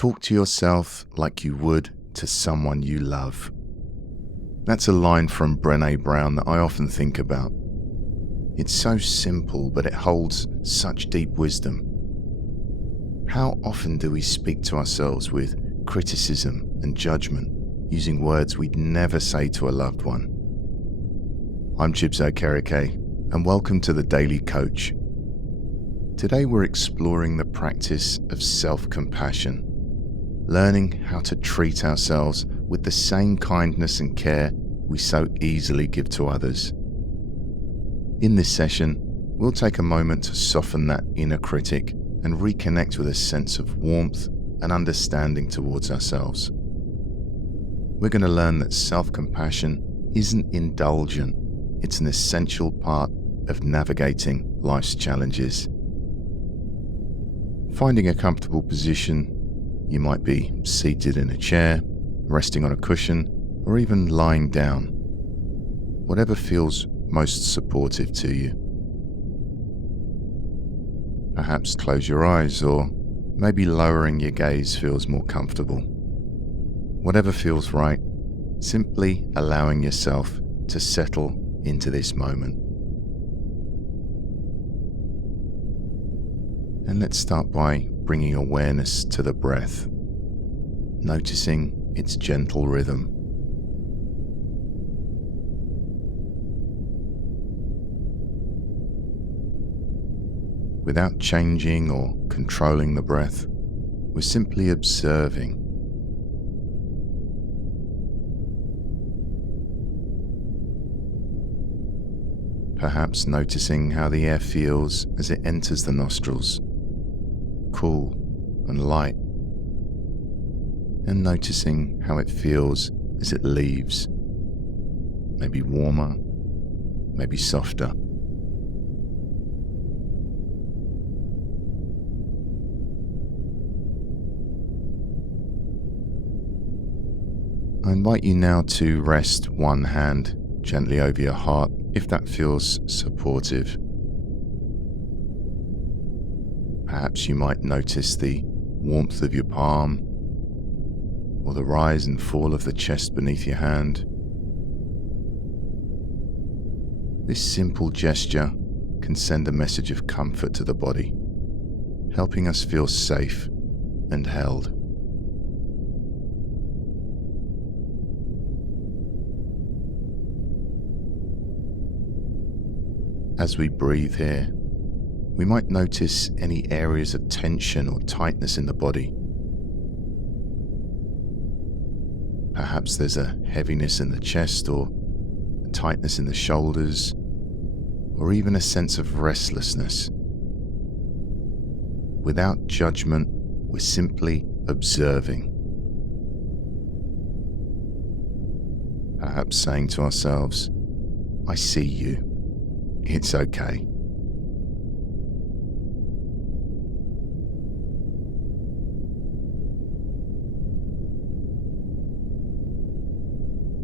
Talk to yourself like you would to someone you love. That's a line from Brené Brown that I often think about. It's so simple, but it holds such deep wisdom. How often do we speak to ourselves with criticism and judgment, using words we'd never say to a loved one? I'm Chibs Okereke, and welcome to the Daily Coach. Today we're exploring the practice of self-compassion, learning how to treat ourselves with the same kindness and care we so easily give to others. In this session, we'll take a moment to soften that inner critic and reconnect with a sense of warmth and understanding towards ourselves. We're going to learn that self-compassion isn't indulgent, it's an essential part of navigating life's challenges. Finding a comfortable position, you might be seated in a chair, resting on a cushion, or even lying down. Whatever feels most supportive to you. Perhaps close your eyes, or maybe lowering your gaze feels more comfortable. Whatever feels right, simply allowing yourself to settle into this moment. And let's start by bringing awareness to the breath, noticing its gentle rhythm. Without changing or controlling the breath, we're simply observing. Perhaps noticing how the air feels as it enters the nostrils, cool and light, and noticing how it feels as it leaves, maybe warmer, maybe softer. I invite you now to rest one hand gently over your heart if that feels supportive. Perhaps you might notice the warmth of your palm or the rise and fall of the chest beneath your hand. This simple gesture can send a message of comfort to the body, helping us feel safe and held. As we breathe here, we might notice any areas of tension or tightness in the body. Perhaps there's a heaviness in the chest, or a tightness in the shoulders, or even a sense of restlessness. Without judgment, we're simply observing. Perhaps saying to ourselves, "I see you. It's okay."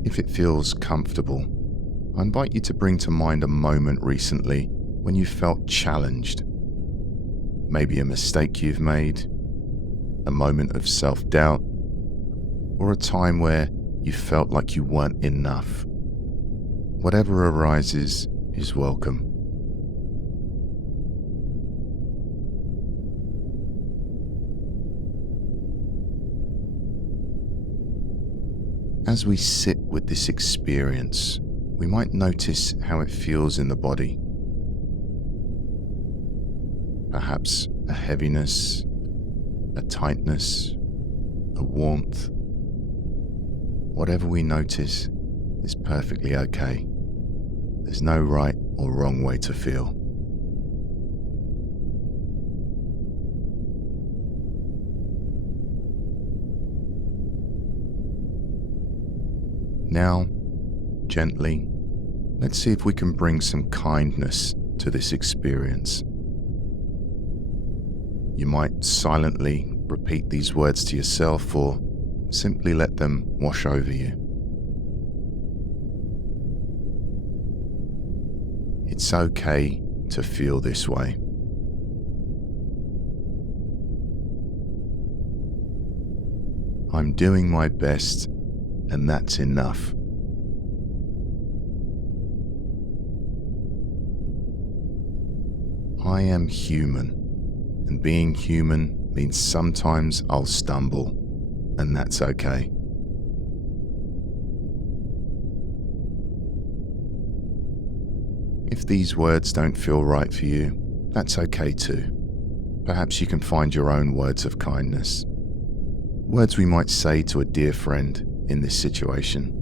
If it feels comfortable, I invite you to bring to mind a moment recently when you felt challenged. Maybe a mistake you've made, a moment of self-doubt, or a time where you felt like you weren't enough. Whatever arises is welcome. As we sit with this experience, we might notice how it feels in the body. Perhaps a heaviness, a tightness, a warmth. Whatever we notice is perfectly okay. There's no right or wrong way to feel. Now, gently, let's see if we can bring some kindness to this experience. You might silently repeat these words to yourself, or simply let them wash over you. It's okay to feel this way. I'm doing my best, and that's enough. I am human, and being human means sometimes I'll stumble, and that's okay. If these words don't feel right for you, that's okay too. Perhaps you can find your own words of kindness. Words we might say to a dear friend in this situation.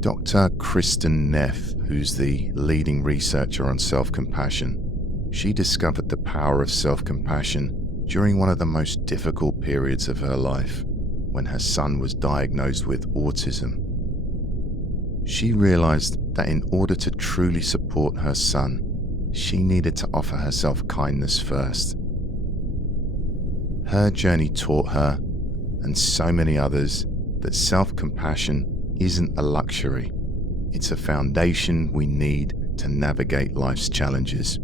Dr. Kristin Neff, who's the leading researcher on self-compassion, she discovered the power of self-compassion during one of the most difficult periods of her life, when her son was diagnosed with autism. She realized that in order to truly support her son, she needed to offer herself kindness first. Her journey taught her, and so many others, that self-compassion isn't a luxury. It's a foundation we need to navigate life's challenges.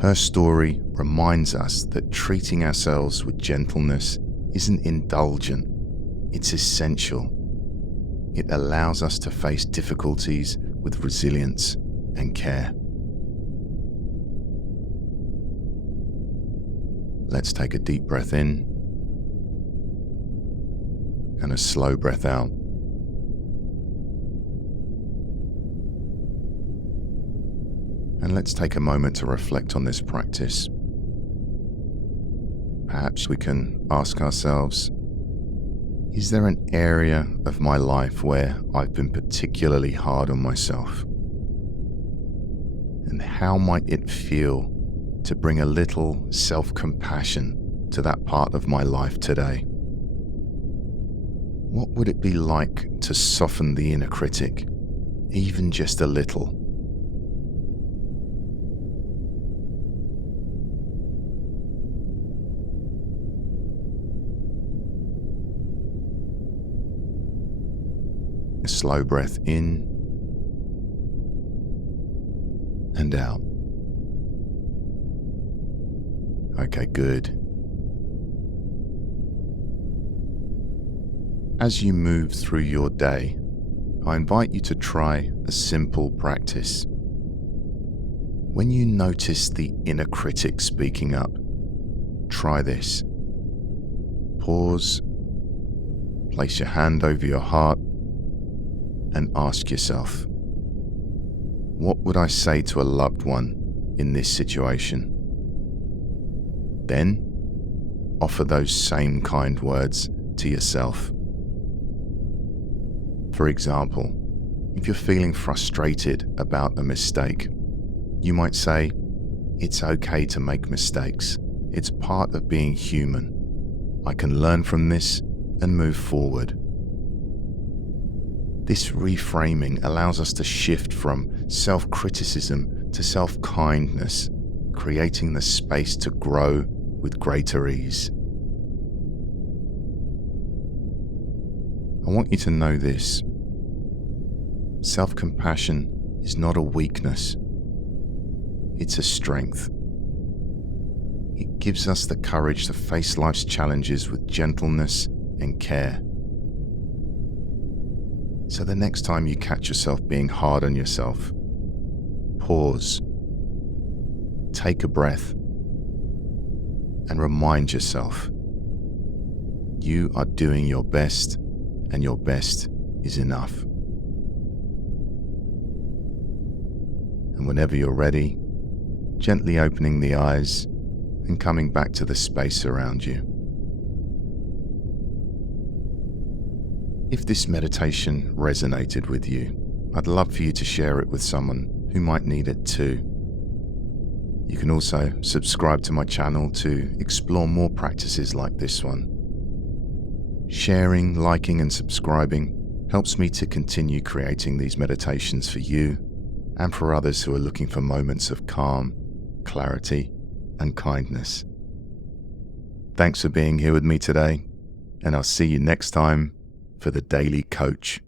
Her story reminds us that treating ourselves with gentleness isn't indulgent, it's essential. It allows us to face difficulties with resilience and care. Let's take a deep breath in and a slow breath out. And let's take a moment to reflect on this practice. Perhaps we can ask ourselves, is there an area of my life where I've been particularly hard on myself? And how might it feel to bring a little self-compassion to that part of my life today? What would it be like to soften the inner critic, even just a little? A slow breath in and out. Okay, good. As you move through your day, I invite you to try a simple practice. When you notice the inner critic speaking up, try this. Pause, place your hand over your heart, and ask yourself, what would I say to a loved one in this situation? Then, offer those same kind words to yourself. For example, if you're feeling frustrated about a mistake, you might say, it's okay to make mistakes. It's part of being human. I can learn from this and move forward. This reframing allows us to shift from self-criticism to self-kindness, creating the space to grow with greater ease. I want you to know this. Self-compassion is not a weakness. It's a strength. It gives us the courage to face life's challenges with gentleness and care. So the next time you catch yourself being hard on yourself, pause, take a breath, and remind yourself, you are doing your best, and your best is enough. And whenever you're ready, gently opening the eyes and coming back to the space around you. If this meditation resonated with you, I'd love for you to share it with someone who might need it too. You can also subscribe to my channel to explore more practices like this one. Sharing, liking, and subscribing helps me to continue creating these meditations for you and for others who are looking for moments of calm, clarity, and kindness. Thanks for being here with me today, and I'll see you next time for the Daily Coach.